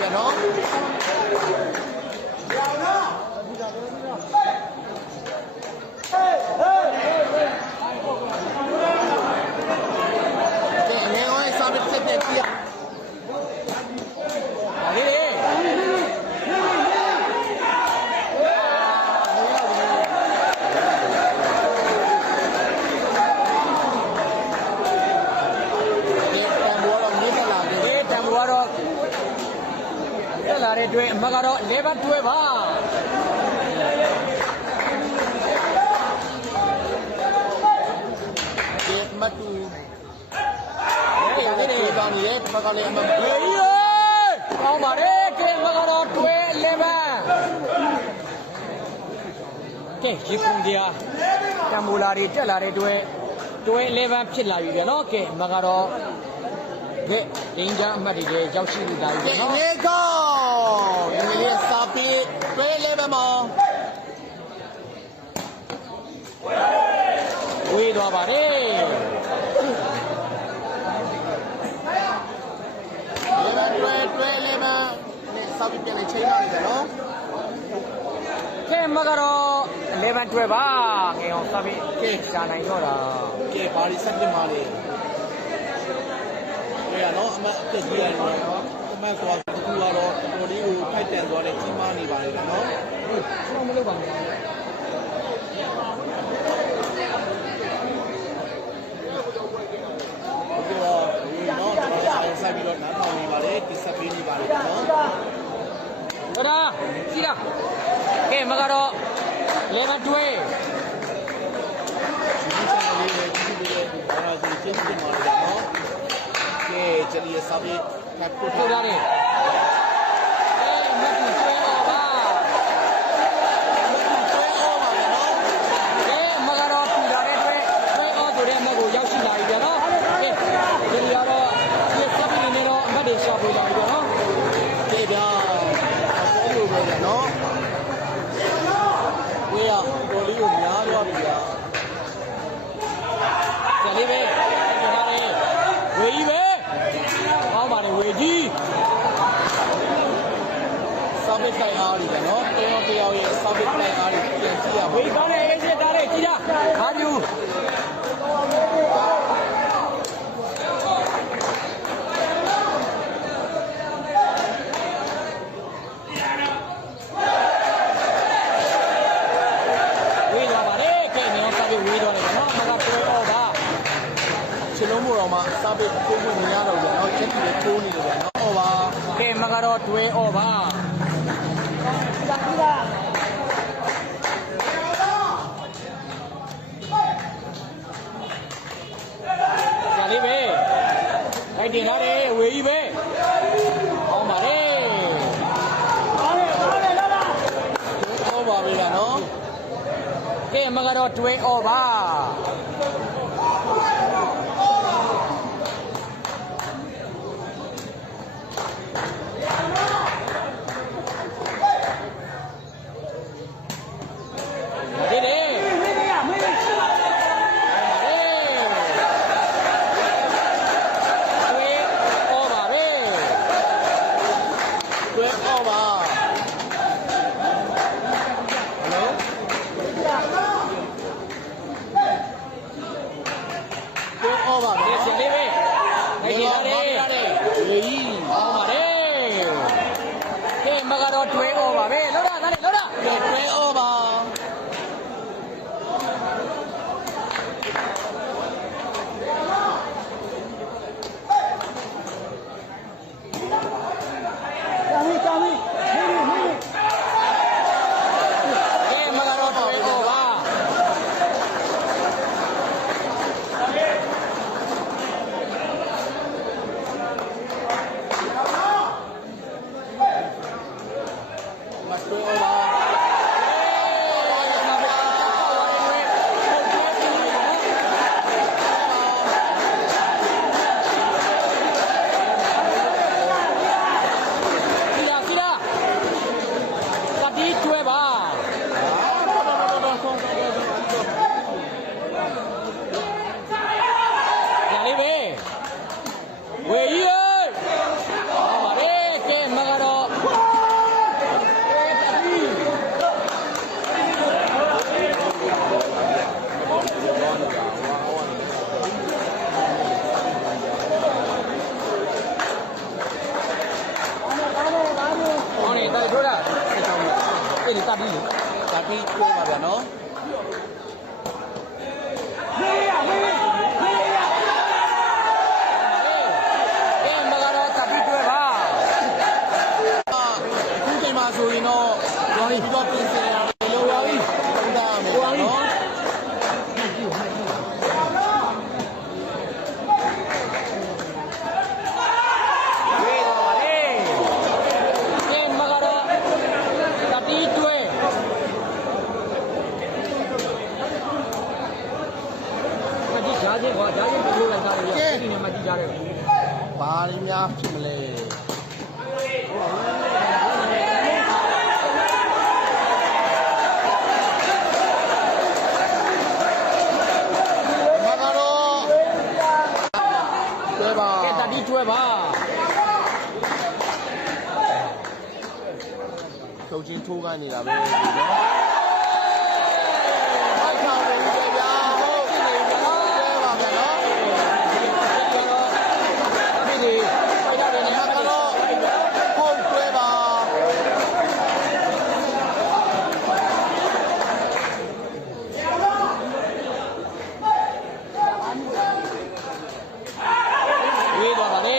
ဗျာနော်အနေနဲ့ service တက်ပြရလာတဲ့တွေ့အမကတော့11တွေ့ပါဒီမတူဒီရတဲ့ကောင်းနေတဲ့ဘက်ကလည်းအမဟေးကောင်းပါတယ်ကဲမကတော့တွေ့11ကဲရေကုန်တရားတံမူလာတွေတက်လာတဲ့တွေ့11ဖြစ်လာပြီဗျာနော်ကဲမကတော့ကဲဒင်းကြအမှတ်တွေရောက်ရှိနေတာပြီနော်လေကောဒီလေးစာပေတွဲလေးပဲမောင်ဝေးသွားပါတယ်တွဲလေးပဲနဲ့စာပေပြန်နေချိန်လာတယ်နော်ကဲမကတော့11တွဲပါငယ်အောင်စာပေကဲရှာနိုင်တော့တာကဲဘာဒီဆက်ပြမှာလေရနော်အမအတက်ကြီးရတယ်နော်အမကွာကူကတော့တော်တော်လေးကိုဖိုက်တန်သွားတဲ့ကြီးမားနေပါလေနော်ဟုတ်မလုပ်ပါနဲ့ဒီတော့ဒီနော်ဆက်ပြီးတော့နားထောင်နေပါလေဒီဆက်ပေးနေပါလေနော်ဟုတ်လားကြည့်လားကဲမကတော့11တွဲဒီချက်လေးပဲကြည့်ပြီးတော့ဒါဆိုချင်းချင်းပါလေနော်चलिए सभी आपको उठा रहे मगर और पूजा रहे और जोड़े हम लोग जाओ सी लाई जाना ये यार ये सब लेने रो बड़े शॉप हो जाएगा ना ये यार सब लोग हो जाना ये यार गोली हो यार यार चलिए बे उठा रहे वही बेဝေကြီးစာပေတိုင်အားတွေနော်တယောက်တယောက်ရဲ့စာပေတိုင်အားတွေပြန်ကြည့်ရပါဝေကောင်းတယ်အေးစစ်တားလေးကြည့်တာဘာယူဝေးသွားပါလေကဲနေအောင်စာပေဝေးသွားတယ်နော်မကပွဲတော့ပါချလုံးမို့တော့မှစာပေကိုကိုမရတော့ဘူးနော်ချက်ကြီးကိုနေတယ်ဗျာနော်အော်ပါကဲမကတော့တွဲအော်ပါကြာလေးပဲထိုက်တင်ထားတယ်ဝေကြီးပဲအောင်းပါလေအော်ပါပြီလားနော်ကဲမကတော့တွဲအော်ပါက ပြီးတွဲပါဗျာနော်အခုချိန်မှာဆိုရင်တော့ကျွန်တော်ဒီတော့ပြင်ဆင်ရအောင်လုပ်ရပြီပုံသားမယ်နော်ဝေးသွားပါလေဒီမကတော့တတိတွဲမတိကြားချင်းကွာကြားချင်းပြောလိုက်တာလေဒီနေမှာတိကြားတယ်ဘာရင်းများဖြစ်မလဲတွဲပါချုပ်ချင်းထိုးခိုင်းနေတာပဲနော်ဖိုက်ဆောင်နေပြီဗျာဟုတ်ပြီလေတွဲပါဗျာနော်ဒီဖိုက်တာတွေနဲ့ကတော့ဟုတ်တွဲပါဝေးသွားပါလေ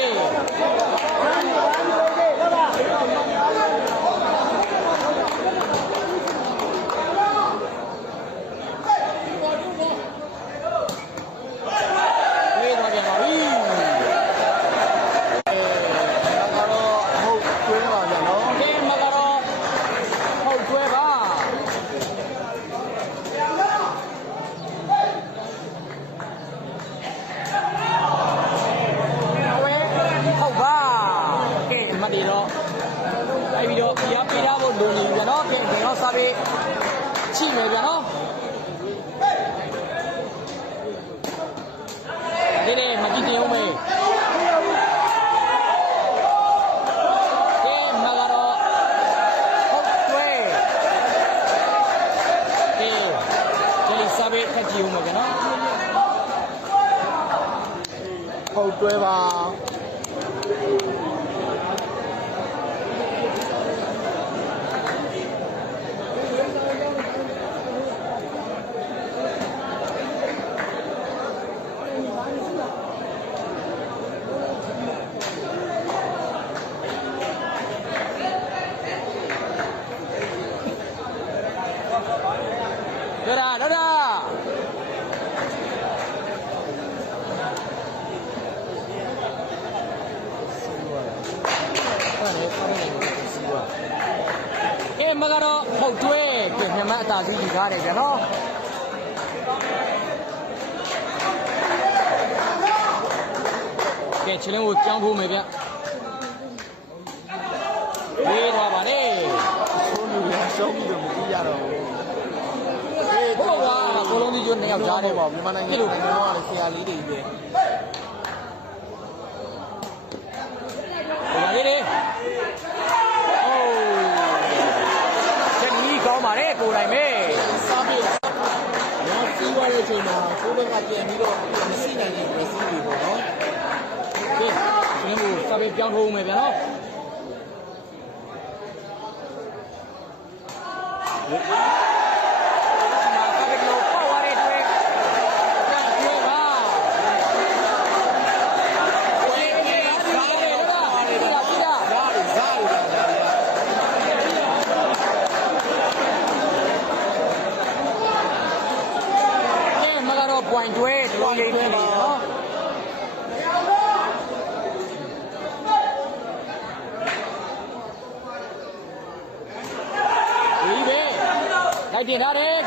ဒီတော့လိုက်ပြီးတော့ပြပေးရဖို့လိုနေပြီဗျာနော်ကဲဒီတော့စားပြီးချိမယ်ဗျာနော်ဒီနေ့မကြည့်တင်အောင်မေးကဲမကတော့ဟုတ်တွဲကဲဒီလေးစားပြီးခက်ကြည့်အောင်ဗျာနော်ဟုတ်တွဲပါဒါကဲမကတော့ဟုတ်တွဲကဲညမအတားကြီးယူထားတယ်ဗျာနော်ကဲချလင်းကိုကြောင်းဖို့မယ်ဗျဝေးသွားပါလေဆိုးလူရရှုံးပြီးတော့မကြည့်ရတော့ဟုတ်ပါဘလုံးကြီးကျနေရောက်ကြားတယ်ပေါ့မြန်မာနိုင်ငံကလည်းဆရာလေးတွေပဲဟိုပါလေအိုးချက်ကြီးကောင်းပါလေကိုယ်တိုင်ပဲစားပြီရောစီးသွားတဲ့အချိန်မှာကိုယ်ဘက်ကပြန်ပြီးတော့မရှိနိုင်တဲ့ recipe တွေပေါ့နော်ကဲဒီလိုစားပြီးပြောင်းထိုးမယ်ဗျာနော်ပွိုင်တွဲတော်လေးတွေနော်ဒီပဲလိုက်တင်ထားတယ်